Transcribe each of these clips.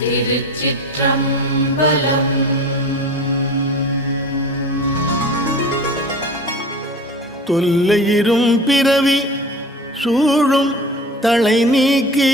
திருச்சிற்றம்பலம். தொல்லையிரும் பிறவி சூழும் தலை நீக்கி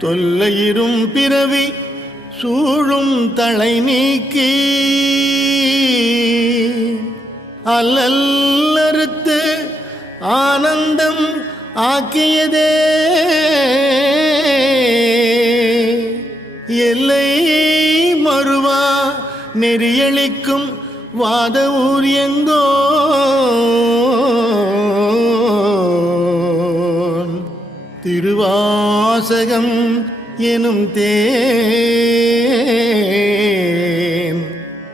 தொல்லையிரும் பிறவி சூழும் தலை நீக்கி அல்லல்லறுத்து ஆனந்தம் ஆக்கியதே எல்லை மறுவா நெறியளிக்கும் வாத ஊரியங்கோ திருவாசகம் எனும் தேன்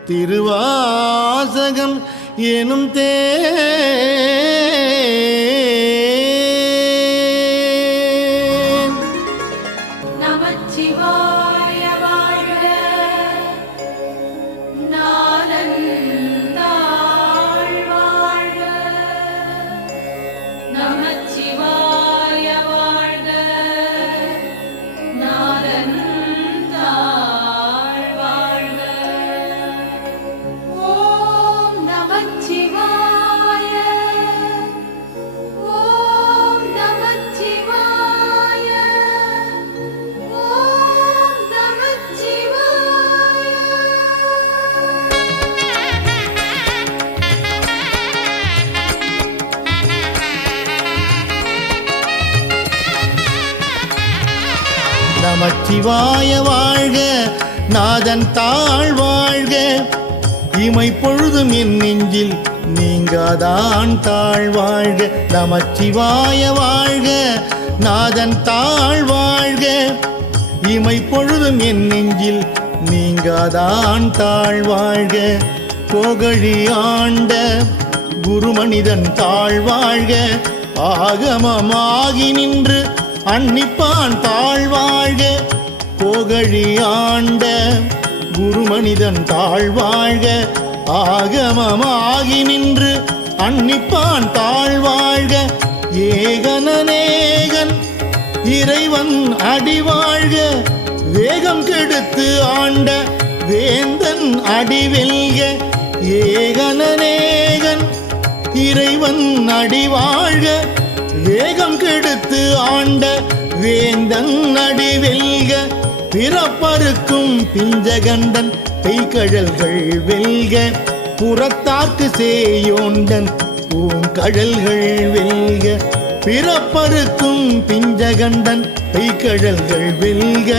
திருவாசகம் எனும் தேன். நமச்சிவாய வாழ்க, நாதந்தாள் வாழ்க. நமச்சிவாய வாழ்க, நாதந்தாள் வாழ்க. ஓம் நமச்சிவாய, ஓம் நமச்சிவாய, ஓம் நமச்சிவாய. நமச்சிவாய வாழ்க, நாதன் தாழ் வாழ்க. இமை பொழுதும் என் நெஞ்சில் நீங்காதான் தாழ் வாழ்க. நமச்சிவாய வாழ்க, நாதன் தாழ் வாழ்க. இமை பொழுதும் என் நெஞ்சில் நீங்காதான் தாழ் வாழ்க. கோகழி ஆண்ட குருமனிதன் தாழ் வாழ்க. ஆகமமாகி நின்று அன்னிப்பான் தாழ் வாழ்க. கோகழி ஆண்ட குருமனிதன் தாழ் வாழ்க. ஆகமமாகி நின்று அன்னிப்பான் தாழ் வாழ்க. ஏகனநேகன் இறைவன் அடி வாழ்க. வேகம் கெடுத்து ஆண்ட வேந்தன் அடி வெல்க. ஏகனநேகன் இறைவன் அடி வாழ்க. வேகம் கெடுத்து ஆண்ட வேந்தன் அடி வெல்க. பிறப்பருக்கும் பிஞ்சகண்டன் பெய்கழல்கள் வெல்க. புறத்தாக்கு சேயோண்டன் பூங்கழல்கள் வெல்க. பிறப்பருக்கும் பிஞ்சகண்டன் பெய்கழல்கள் வெல்க.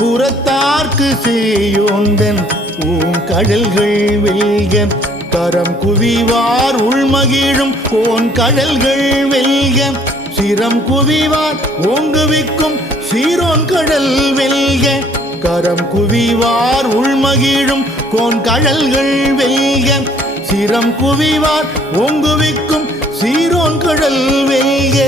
புறத்தார்க்கு சேயோண்டன் பூங்கழல்கள் வெல்க. கரம் குவிவார் உள்மகிழும் கோன் கடல்கள் வெல்க. சிரம் குவிவார் ஓங்குவிக்கும் சீரோன் கடல் வெல்க. கரம் குவிவார் உள்மகிழும் கோன் கடல்கள் வெல்க. சிரம் குவிவார் ஓங்குவிக்கும் சீரோன் கடல் வெல்க.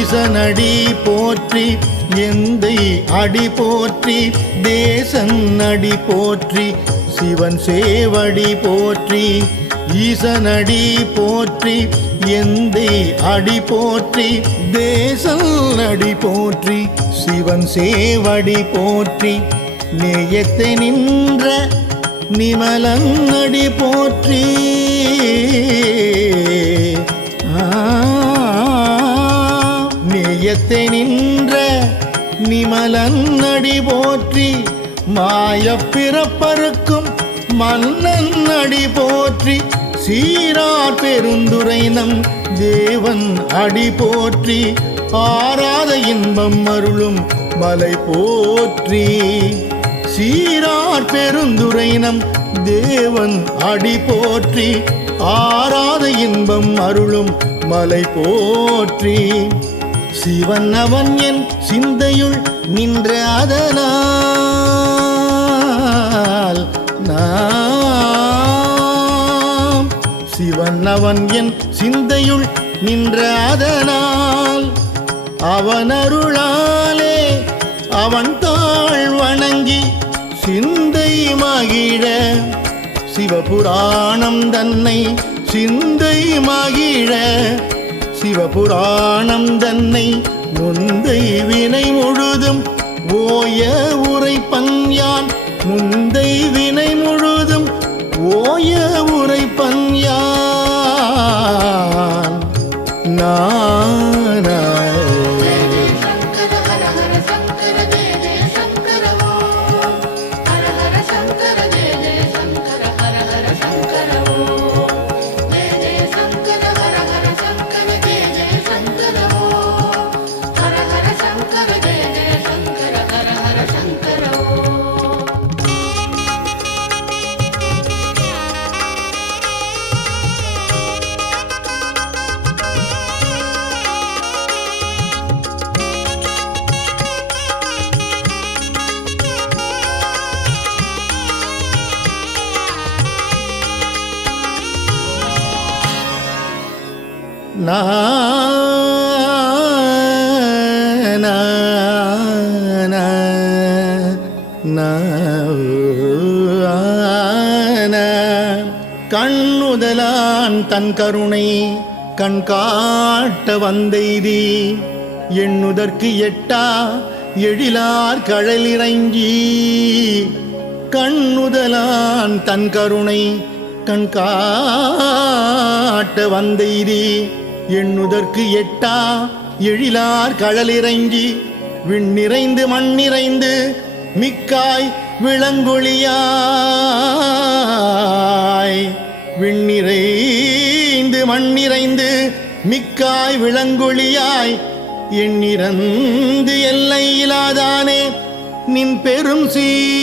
ஈசனடி போற்றி எந்தை அடி போற்றி. தேசன் அடி போற்றி சிவன் சேவடி போற்றி. ஈசனடி போற்றி எந்தை அடி போற்றி. தேசன் அடி போற்றி சிவன் சேவடி போற்றி. நேயத்தை நின்ற நிமலன்னடி போற்றி. நேயத்தை நின்ற நிமலன்னடி போற்றி. மாயப் பிறப்பறுக்கும் மன்னன் அடி போற்றி. சீரார் பெருந்துரை நம் தேவன் அடி போற்றி. ஆராத இன்பம் அருளும் மலை போற்றி. சீரார் பெருந்துரை நம் தேவன் அடி போற்றி. ஆராத இன்பம் அருளும் மலை போற்றி. சிவன் அவன் என் சிந்தையுள் நின்ற அதனால் நாம். சிவன் அவன் என் சிந்தையுள் நின்ற அதனால் அவன் அருளாலே அவன் தாழ் வணங்கி சிந்தை மகிழ. சிவபுராணம் தன்னை சிந்தை மகிழ. சிவபுராணம் தன்னை முந்தை வினை முழுதும் ஓய உரைப்பன் யான். முந்தை வினை முழுதும் ஓய உரைப்பன் யான். நான கண்ணுதலான் தன் கருணை கண் காட்ட வந்தெய்தி. எண்ணுதற்கு எட்டா எழிலார் கழலிறங்கி. கண்ணுதலான் தன் கருணை கண் காட்ட வந்தெய்தி. எண்ணுதற்கு எட்டா எழிலார் கழலிறங்கி. விண்ணிறைந்து மண்ணிறைந்து மிக்காய் விளங்கொழியாய். விண்ணிறைந்து மண்ணிறைந்து மிக்காய் விளங்கொழியாய். எண்ணிறந்து எல்லை இலாதானே நின் பெரும் சீர்.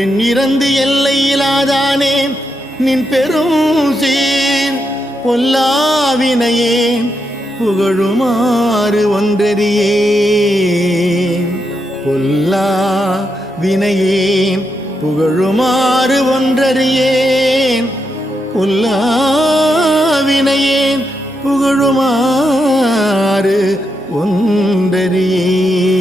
எண்ணிறந்து எல்லை இலாதானே நின் பெரும் சீர். பொல்லாவினையே புகழுமாறு ஒன்றறியேன். பொல்லா வினையேன் புகழுமாறு ஒன்றறியேன். பொல்லா வினையேன் புகழுமாறு ஒன்றறியேன்.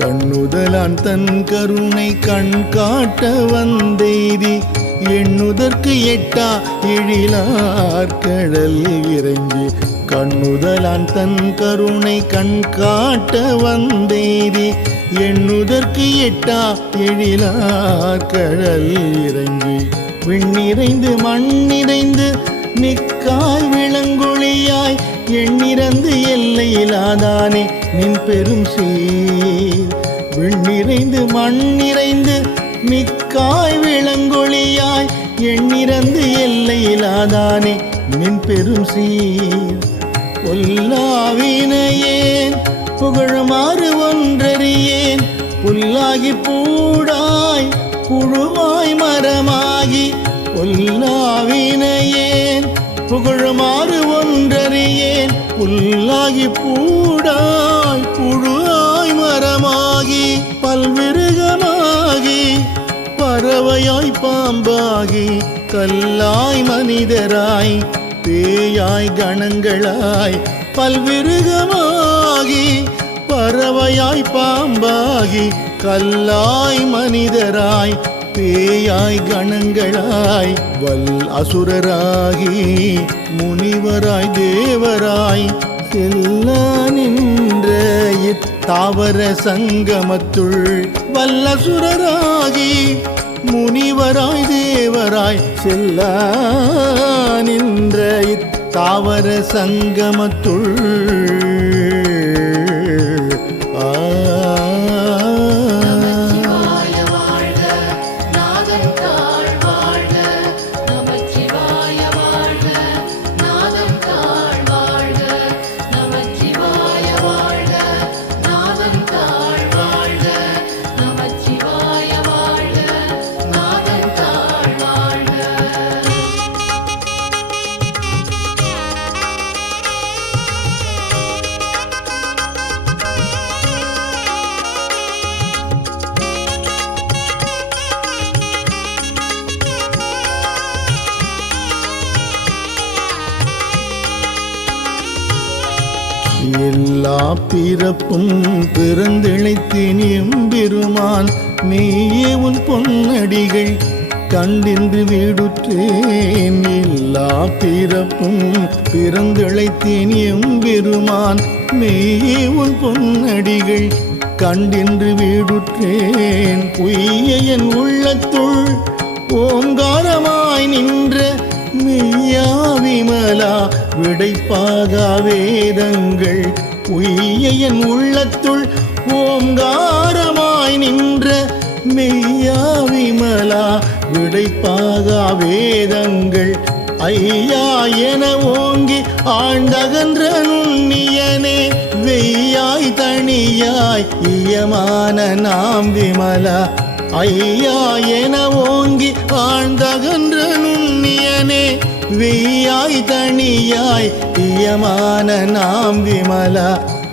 கண்ணுதலான் தன் கருணை கண் காட்ட வந்தெய்தி. எண்ணுதற்கு எட்டா எழிலார் கடல் இறங்கி. கண்ணுதலான் தன் கருணை கண் காட்ட வந்தெய்தி. எண்ணுதற்கு எட்டா எழிலார் கடல் இறங்கி. விண்ணிறைந்து மண்ணிறைந்து மிக்காய் விளங்கொழியாய். எண்ணிறந்து எல்லையிலாதானே நின் பெரும் சீர். விண்ணிறைந்து மண்ணிறைந்து மிக்காய் விளங்கொழியாய். எண்ணிறந்து எல்லையிலாதானே நின் பெரும் சீர். பொல்லாவினையேன் புகழுமாறு ஒன்றறியேன். புல்லாகி பூடாய் புழுவாய் மரமாகி. பொல்லாவினையேன் புகழுமாறு ஒன்றறியேன். புல்லாகி பூடாய் புழுவாய் மரமாய். பல்விருகமாகி பறவையாய் பாம்பாகி கல்லாய் மனிதராய் பேயாய் கணங்களாய் பல்விருகமாகி பறவையாய் பாம்பாகி கல்லாய் மனிதராய் பேயாய் கணங்களாய் வல் அசுரராகி முனிவராய் தேவராய் செல்லா நின்ற இத்தாவர சங்கமத்துள் வல்லசுரராகி முனிவராய் தேவராய் செல்லா நின்ற இத்தாவர சங்கமத்துள் எல்லா பிறப்பும் பிறந்திழைத்தேன் எம்பெருமான் நீயே உன் பொன்னடிகள் கண்டின்று வீடுற்றேன். எல்லா பிறப்பும் பிறந்திழைத்தேன் எம்பெருமான் நீயே உன் பொன்னடிகள் கண்டின்று வீடுற்றேன். உய்ய என் உள்ளத்துள் ஓங்காரமாய் நின்ற மெய்யா விமலா விடைப்பாக வேதங்கள் உய்ய என் உள்ளத்துள் ஓங்காரமாய் நின்ற மெய்யா விமலா விடைப்பாக வேதங்கள் ஐயா என ஓங்கி ஆழ்ந்தகன்ற நுண்ணியனே வெய்யாய் தனியாய் இயமான நாம் விமலா ஐயா என ஓங்கி ஆழ்ந்தகன்ற நுண்ணியனே வெய்யாய் தனியாய் இயமான நாம் விமலா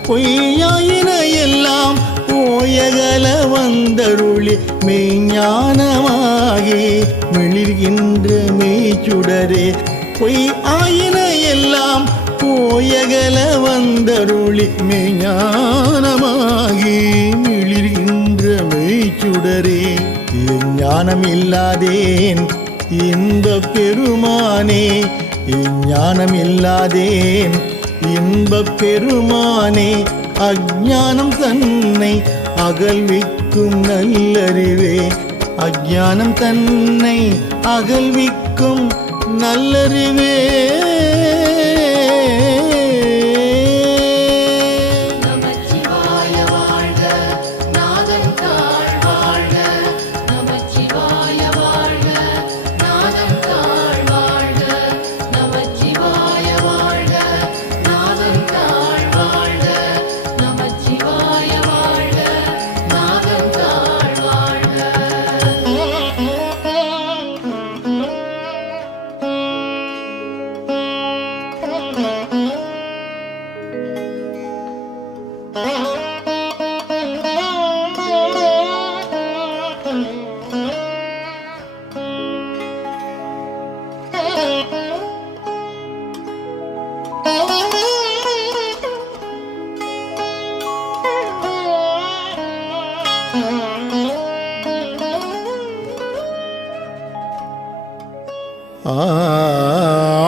பொய்யாயின எல்லாம் போயகல வந்தருளி மெய்ஞானமாகி மிளிர்கின்ற மெய்ச்சுடரே பொய் ஆயின எல்லாம் போயகல வந்தருளி மெய்ஞானமாகி மிளிர்கின்ற மெய்ச்சுடரே ஞானம் இல்லாதேன் இன்பப் பெருமானே ஞானம் இல்லாதேன் இன்பப் பெருமானே அஞ்ஞானம் தன்னை அகல்விக்கும் நல்லறிவே அஞ்ஞானம் தன்னை அகல்விக்கும் நல்லறிவே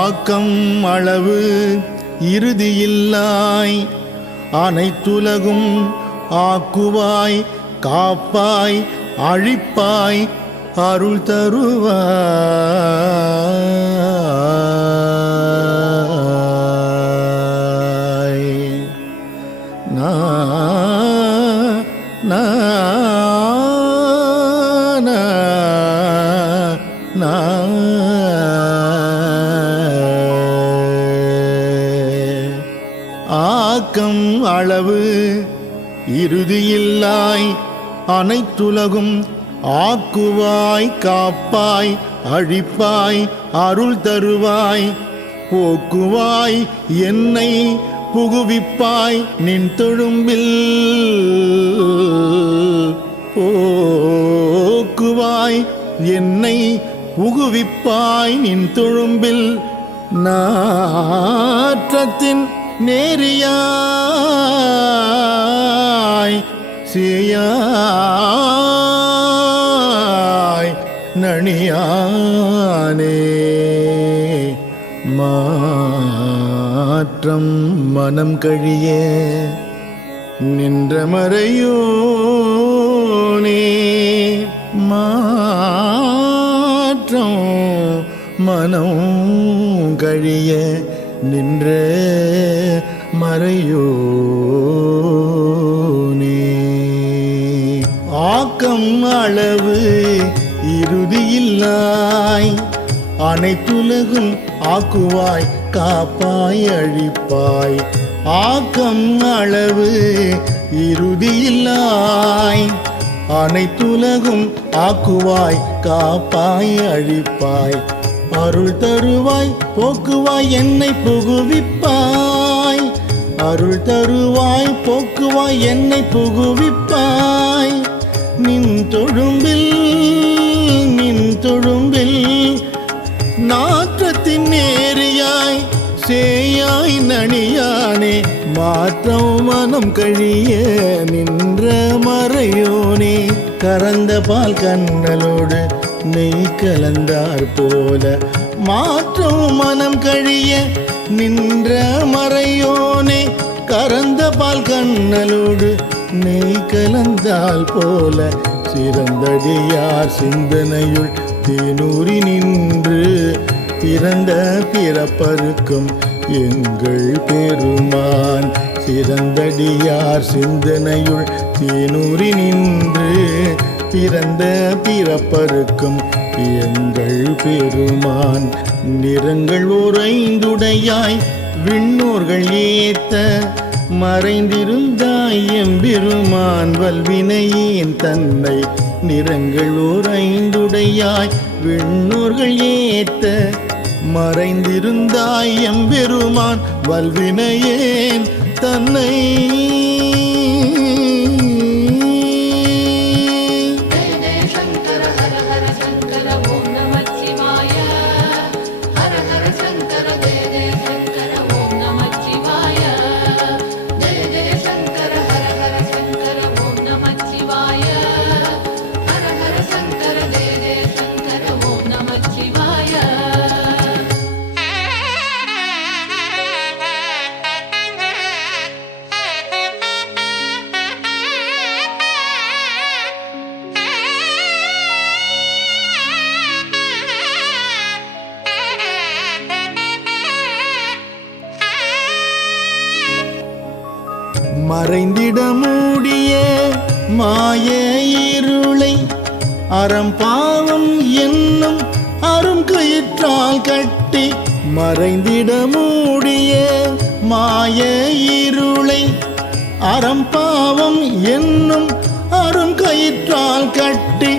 ஆக்கம் அளவு இறுதியில்லாய் அனைத்துலகும் ஆக்குவாய் காப்பாய் அழிப்பாய் அருள் தருவாய் நா நா நா ஆக்கம் அளவு இறுதியில்லாய் அனைத்துலகும் ஆக்குவாய் காப்பாய் அழிப்பாய் அருள் தருவாய் போக்குவாய் என்னை புகுவிப்பாய் நின் தொழும்பில் போக்குவாய் என்னை புகுவிப்பாய் நின் தொழும்பில் நாற்றத்தின் நேரியாய் சேயாய் நணியானே மாற்றம் மனம் கழிய நின்ற மறையோனே மாற்றம் மனம் கழிய நின்ற மறையோனே ஆக்கம் அளவு இறுதியில்லாய் அனைத்துலகும் ஆக்குவாய் காப்பாய் அழிப்பாய் ஆக்கம் அளவு இறுதியில்லாய் அனைத்துலகும் ஆக்குவாய் காப்பாய் அழிப்பாய் அருள் தருவாய் போக்குவாய் என்னை புகுவிப்பாய் அருள் தருவாய் போக்குவாய் என்னை புகுவிப்பாய் நின் தொழும்பில் நாற்றத்தின் நேரியாய் சேயாய் நணியானே மாற்றம் மனம் கழிய நின்ற மறையோனே கறந்த பால் கண்ணலோடு நெய் கலந்தார் போல மாற்றம் மனம் கழிய நின்ற மறையோனே கறந்த பால் கண்ணலோடு நெய் கலந்தால் போல சிறந்தடியார் சிந்தனையுள் தேனூரி நின்று பிறந்த பிறப்பருக்கும் எங்கள் பெருமான் சிறந்தடியார் சிந்தனையுள் தேனூரி நின்று பிறந்த பிறப்பருக்கும் எங்கள் பெருமான் நிறங்கள் உறைந்துடையாய் விண்ணோர்கள் ஏத்த மறைந்திருந்தாய் எம்பெருமான் வல்வினையேன் தன்னை நிறங்கள் உறைந்துடையாய் விண்ணோர்கள் ஏத்த மறைந்திருந்தாய் எம்பெருமான் வல்வினையேன் தன்னை மறைந்திட மூடிய மாய இருளை அறம்பாவம் என்னும் அரும் கயிற்றால் கட்டி மறைந்திட மூடிய மாய இருளை அறம்பாவம் என்னும் அரும் கயிற்றால் கட்டி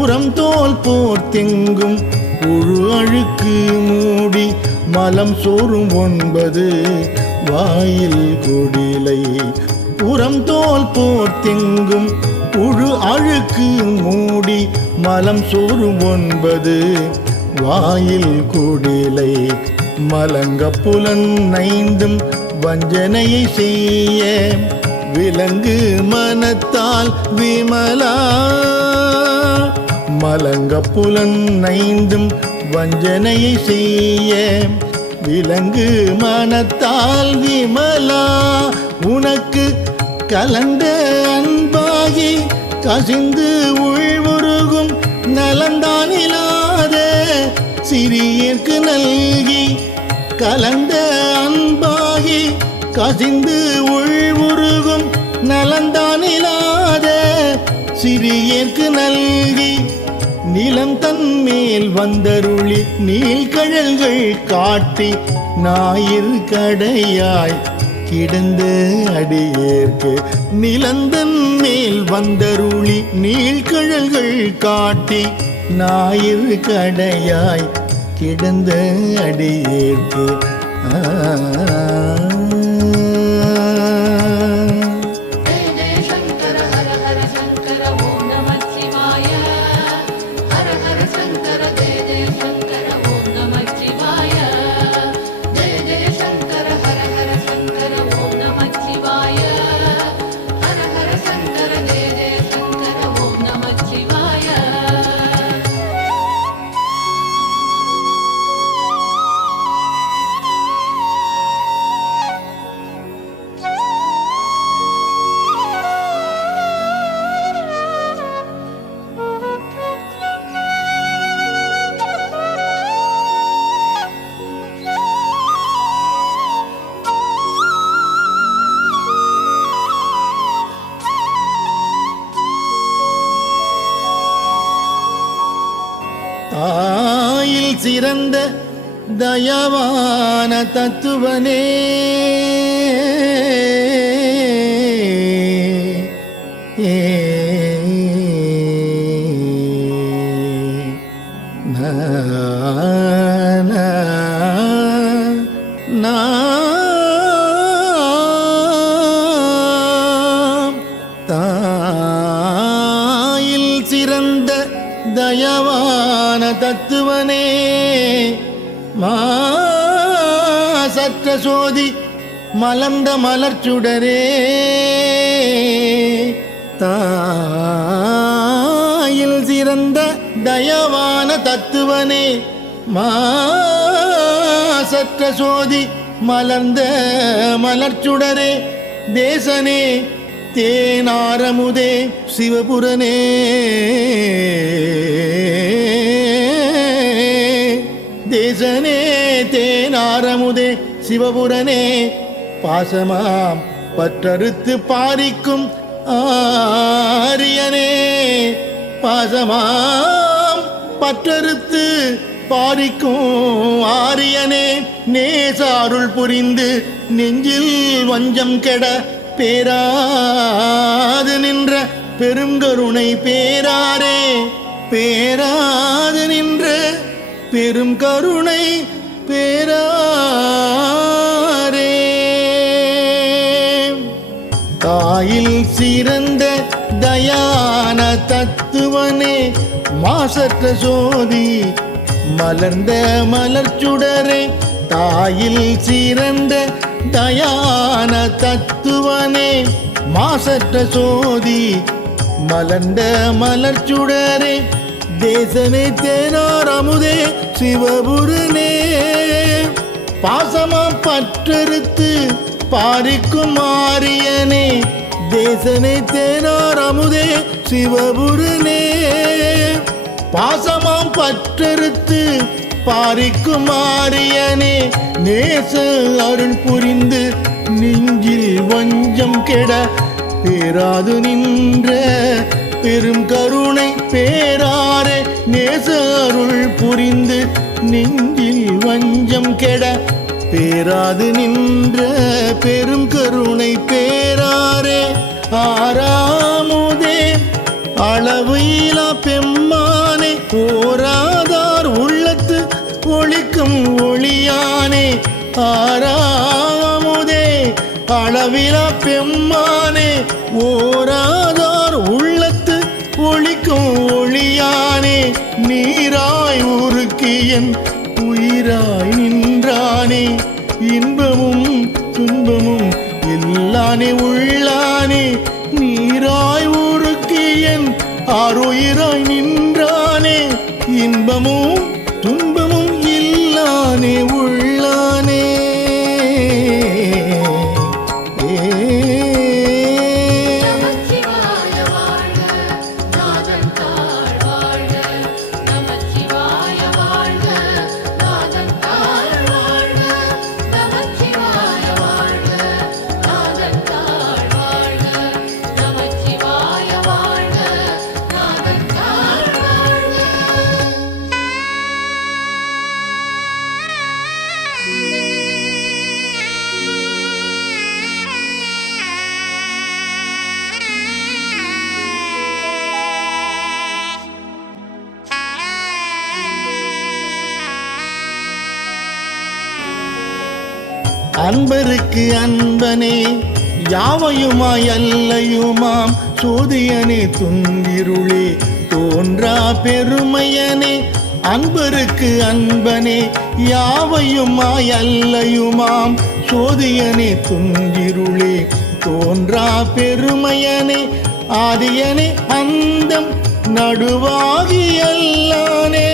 உரம் தோல் போர்த்தெங்கும் உழு அழுக்கு மூடி மலம் சோறும் 9 வாயில் குடிலை உரம் தோல் போர்த்தெங்கும் உழு அழுக்கு மூடி மலம் சோறும் 9 வாயில் குடிலை மலங்க புலன் 5 வஞ்சனையை செய்ய விலங்கு மனத்தால் விமலா மலங்க புலன் 5 வஞ்சனையை செய்ய விலங்கு மனத்தால் விமலா உனக்கு கலந்த அன்பாகி கசிந்து உள்வுருகும் நலந்தானிலாத சிறியர்க்கு நல்கி கலந்த அன்பாகி கசிந்து உள்வுருகும் நலந்தானிலாத சிறியர்க்கு நல்கி நிலம் தன்மேல் வந்தருளி நீள்கழல்கள் காட்டி ஞாயிறு கடையாய் கிடந்த அடியேற்கு நிலந்தன் மேல் வந்தருளி நீள்கழல்கள் காட்டி ஞாயிறு கடையாய் கிடந்த அடியேற்கு जय जय शंकर हर हर शंकर ओम சிறந்த தயவான தத்துவனே தாயில் சிறந்த தயவான தத்துவனே மாசற்ற சோதி மலர்ந்த மலர்ச்சுடரே தாயில் சிறந்த தயவான தத்துவனே மாசற்ற சோதி மலர்ந்த மலர்ச்சுடரே தேசனே தேனாரமுதே சிவபுரனே தேசனே தேனாரமுதே சிவபுரனே பாசமாம் பற்றறுத்து பாரிக்கும் ஆரியனே பாசமாம் பற்றறுத்து பாரிக்கும் ஆரியனே நேசாருள் புரிந்து நெஞ்சில் வஞ்சம் கெட பேராது நின்ற பெருங்கருணை பேராரே பேராது நின்ற பெரும் கருணை பேராரே தாயில் சிறந்த தயான தத்துவனே மாசற்ற சோதி மலர்ந்த மலர்ச்சுடரே தாயில் சிறந்த தயான தத்துவனே மாசற்ற சோதி மலர்ந்த மலர்ச்சுடரே தேசனே தேனாரமுதே சிவபுரனே பாசமா பற்றறுத்து பாரிக்கும் ஆரியனே தேசனே தேனாரமுதே சிவபுரனே பாசமாம் பற்றறுத்து பாரிக்கும் ஆரியனே நேச அருள் புரிந்து நெஞ்சில் வஞ்சம் கெட பேராது நின்ற பெரும் கருணை பேராரே நேச அருள் புரிந்து நெஞ்சில் வஞ்சம் கெட பேராது நின்ற பெரும் கருணை பேராரே ஆறாமுதே அளவு இலா பெம்மானே ஓராதார் உள்ளத்து ஒளிக்கும் ஒளியானே ஆறாமுதே அளவிலா பெம்மானே ஓராதார் உள்ளத்து ஒளிக்கும் ஒளியானே நீராய் உருக்கியன் உயிராய் நின்றானே இன்பமும் துன்பமும் எல்லானே உள்ளானே நீராய் உருக்கியன் ஆருயிராய் நின்றானே இன்பமும் துன்பமும் இல்லானே உள்ளானே நமச்சிவாய வாழ்க நாதன் தாழ் வாழ்க நமச்சிவாய வாழ்க நாதன் தாழ் வாழ்க நமச்சிவாய வாழ்க நாதன் தாழ் வாழ்க நமச்சிவாய வாழ்க நாதன் தாழ் வாழ்க அன்பருக்கு அன்பனே யாவையுமாய் அல்லையுமாம் சோதியனே துன்பிருளே தோன்றா பெருமையனே அன்பருக்கு அன்பனே யாவையுமாய் அல்லையுமாம் சோதியனே துன்பிருளே தோன்றா பெருமையனே ஆதியனே அந்தம் நடுவாகி அல்லானே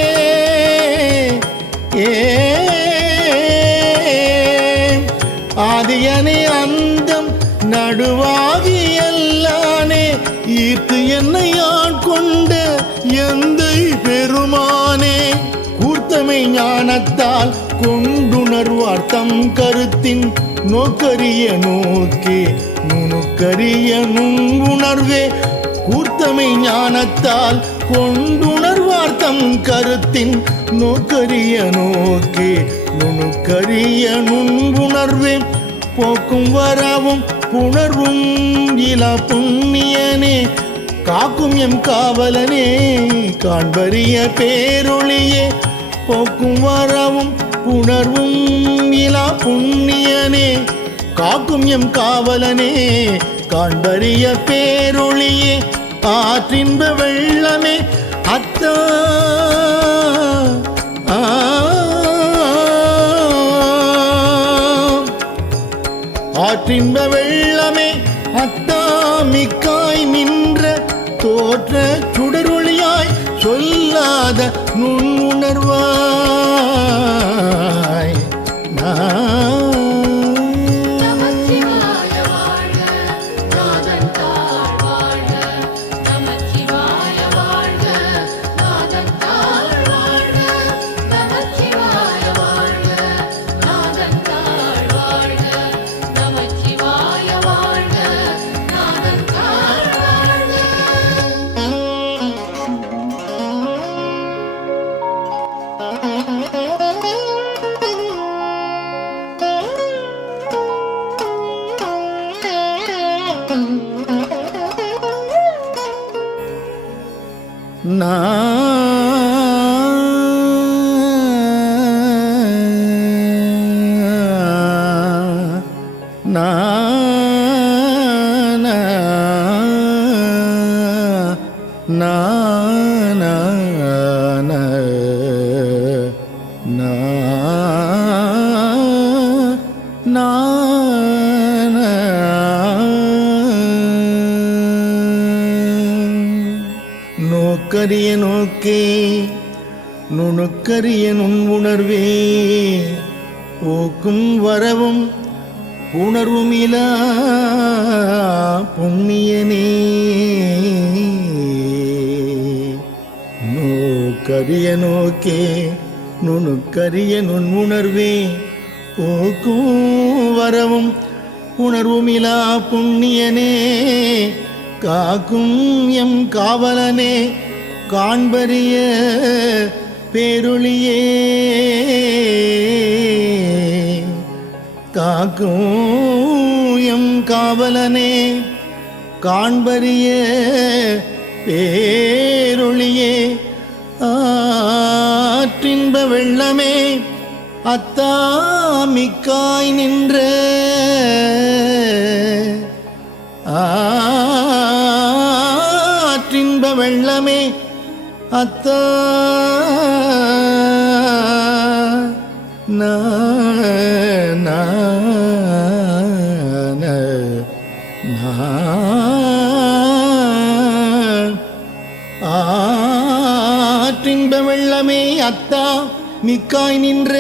ஆதியனே அந்தம் நடுவாகி எல்லானே ஈர்த்து என்னை ஆட்கொண்ட எந்தை பெருமானே கூர்த்தமை ஞானத்தால் கொண்டுணர்வார் தம் கருத்தின் நோக்கரிய நோக்கே நுணுக்கரிய நுண்ணுணர்வே கூர்த்தமை ஞானத்தால் கொண்டுணர்வார்த்தம் கருத்தின் நோக்கரிய நோக்கே நுணுக்கரிய நுண்புணர்வே போக்கும் வரவும் புணர்வும் இலா புண்ணியனே காக்கும் எம் காவலனே காண்பரிய பேரொளியே போக்கும் வரவும் புணர்வும் இலா புண்ணியனே காக்கும் எம் காவலனே காண்பரிய பேரொளியே ஆற்றின்ப வெள்ளமே அத்தா ஆற்றின்ப வெள்ளமே அத்தா மிக்காய் நின்ற தோற்ற சுடரொளியாய் சொல்லாத நுண்ணுணர்வாய் நமச்சிவாய வாழ்க நாதன் தாழ் வாழ்க நமச்சிவாய வாழ்க நாதன் தாழ் வாழ்க நமச்சிவாய வாழ்க நாதன் தாழ் வாழ்க நமச்சிவாய வாழ்க நாதன் தாழ் வாழ்க நோக்கரிய நோக்கே நுணுக்கரிய நுண்ணுணர்வே போக்கும் வரவும் உணர்வும் இலா புண்ணியனே நோக்கரிய நோக்கே நுணுக்கரிய நுண்ணுணர்வே போக்கும் வரவும் உணர்வும் இலா புண்ணியனே காக்கும் எம் காவலனே காண்பரிய பேரொளியே காக்கும் எம் காவலனே காண்பரிய பேரொளியே ஆற்றின்ப வெள்ளமே அத்தா மிக்காய் நின்ற ஆற்றின்ப வெள்ளமே அத்தா ஆற்றின்ப வெள்ளமே அத்தா மிக்காய் நின்ற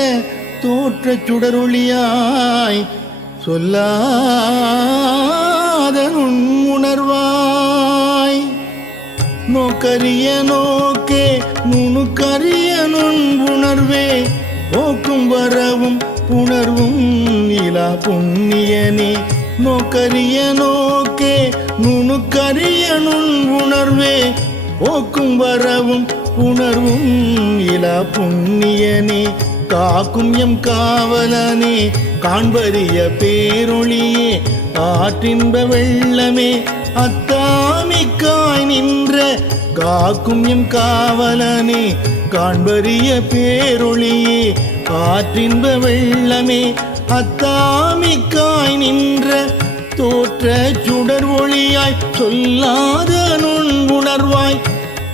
தோற்ற சுடரொளியாய் சொல்லாத நுண்ணுணர்வாய் நோக்கரிய நோக்கே நுணுக்கரிய நுண்புணர்வே போக்கும் வரவும் புணர்வும் இலா புண்ணியனே நோக்கரிய நோக்கே நுணுக்கரிய நுண்புணர்வே போக்கும் வரவும் உணர்வும் இலா புண்ணியனே காக்கும் எம் காவலனே காண்பரிய பேரொளியே ஆற்றின்ப வெள்ளமே அத்தாமிக்காய் நின்ற காக்கும் எம் காவலனே காண்பரிய பேரொளியே ஆற்றின்ப வெள்ளமே அத்தாமிக்காய் நின்ற தோற்ற சுடர் ஒளியாய் சொல்லாத நுண்ணுணர்வாய்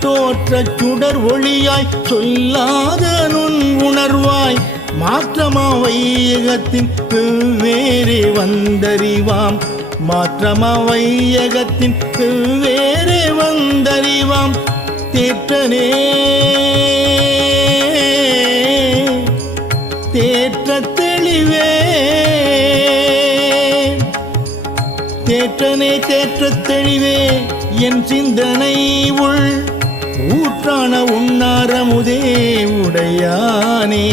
தோற்ற சுடர் ஒளியாய் சொல்லாத நுண்ணுணர்வாய் மாற்றமா வையகத்தின் வெவ்வேறே வந்தறிவாம் மாற்றமா வையகத்தின் வெவ்வேறே வந்தறிவாம் தேற்றனே தேற்ற தெளிவே தேற்றனே தேற்ற தெளிவே என் சிந்தனை உள் ஊற்றான உன்னாரமுதே உடையானே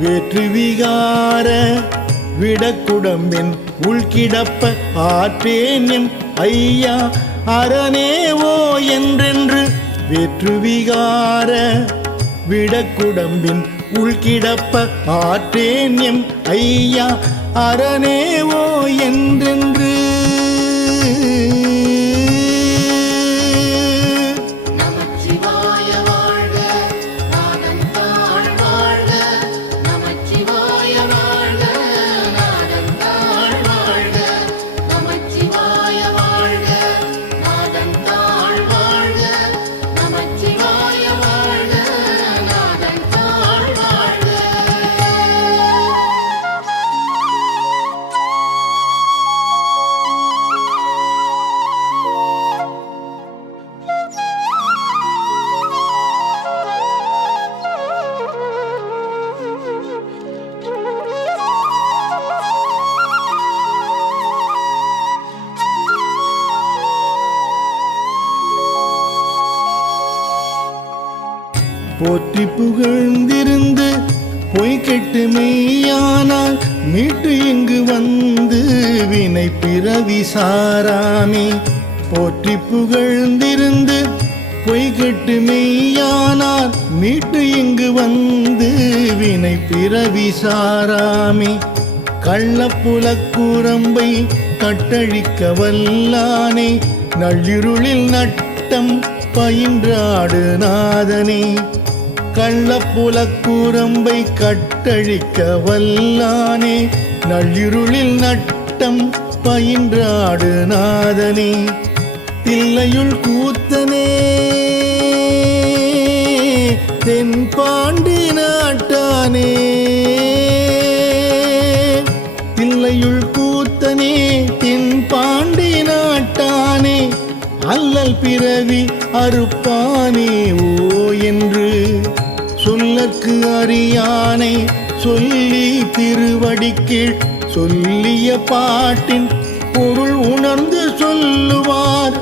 வேற்று விகார விடக்குடம்பின் உள்கிடப்ப ஆற்றேன் எம் ஐயா அரணேவோ என்றென்று வேற்றுவிகார விடக்குடம்பின் உள்கிடப்ப ஆற்றேன் எம் ஐயா அரணேவோ என்றென்று. நமச்சிவாய வாழ்க நாதன் தாழ் வாழ்க. நமச்சிவாய வாழ்க நாதன் தாழ் வாழ்க. நமச்சிவாய வாழ்க நாதன் தாழ் வாழ்க. நமச்சிவாய வாழ்க நாதன் தாழ் வாழ்க. போற்றி புகழ்ந்திருந்து பொய் கெட்டு மெய்யானால் மீட்டு இங்கு வந்து வினை பிறவி சாராமே. போற்றி புகழ்ந்திருந்து பொய் கெட்டு மெய்யானால் மீட்டு இங்கு வந்து வினை பிறவி சாராமே. கள்ளப்புலக்குரம்பை கட்டழிக்க வல்லானே நள்ளிருளில் நட்டம் பயின்றாடு நாதனே. கள்ளப்புலக்குரம்பை கட்டழிக்க வல்லானே நள்ளிருளில் நட்டம் பயின்றாடு நாதனே. தில்லையுள் கூத்தனே தென்பாண்டி நாட்டானே. தில்லையுள் கூத்தனே தென்பாண்டி நாட்டானே. அல்லல் பிறவி அறுப்பானே ஓ என்று சொல்லற்கு அறியானை சொல்லி திருவடிக்கீழ் சொல்லிய பாட்டின் பொருள் உணர்ந்து சொல்லுவார்.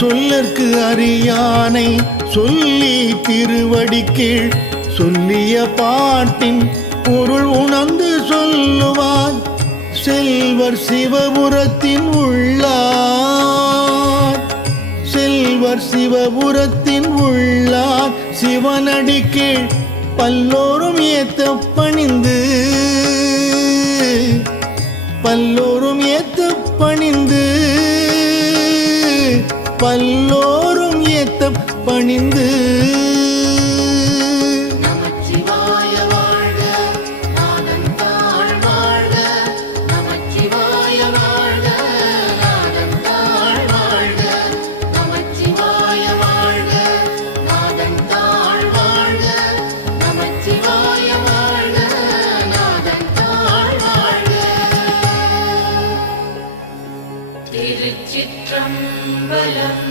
சொல்லற்கு அறியானை சொல்லி திருவடிக்கீழ் சொல்லிய பாட்டின் பொருள் உணர்ந்து சொல்லுவார். செல்வர் சிவபுரத்தின் உள்ளார். செல்வர் சிவபுரத்தின் உள்ளார் சிவனடிக்கீழ் பல்லோரும் ஏத்த பணிந்து. பல்லோரும் ஏத்த பணிந்து. பல்லோரும் ஏத்த பணிந்து. நமச்சிவாய வாழ்க நாதன் தாழ் வாழ்க. நமச்சிவாய வாழ்க நாதன் தாழ் வாழ்க. நமச்சிவாய வாழ்க நாதன் தாழ் வாழ்க. நமச்சிவாய வாழ்க நாதன் தாழ் வாழ்க. திருச்சிற்றம்பலம்.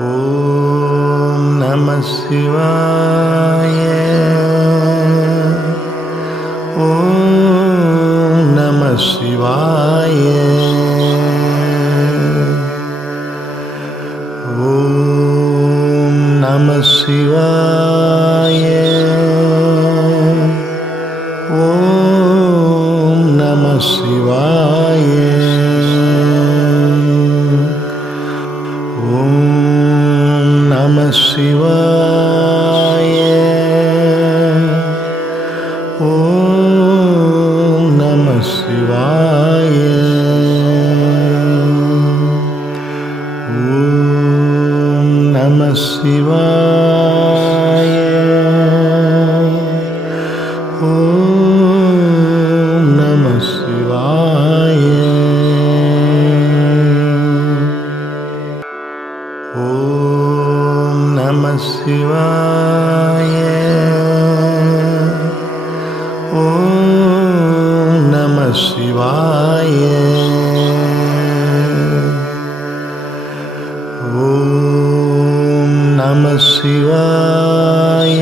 ஓம் நம சிவாய. ஓம் நம சிவாய. ஓம் நம சிவாய. ஓம் நம சிவாய. ஓம் நம சிவாய. ஓம் நம சிவாய. ஓம் நம சிவாய. ஓம் நம சிவாய. ஓம் நம சிவாய. ஓம் நம சிவாய. ஓம் நம சிவாய.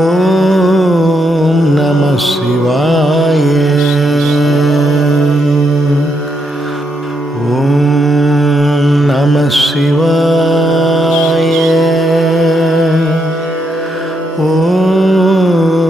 ஓம் நம சிவாய. ஓம் நம சிவாய. ஓம்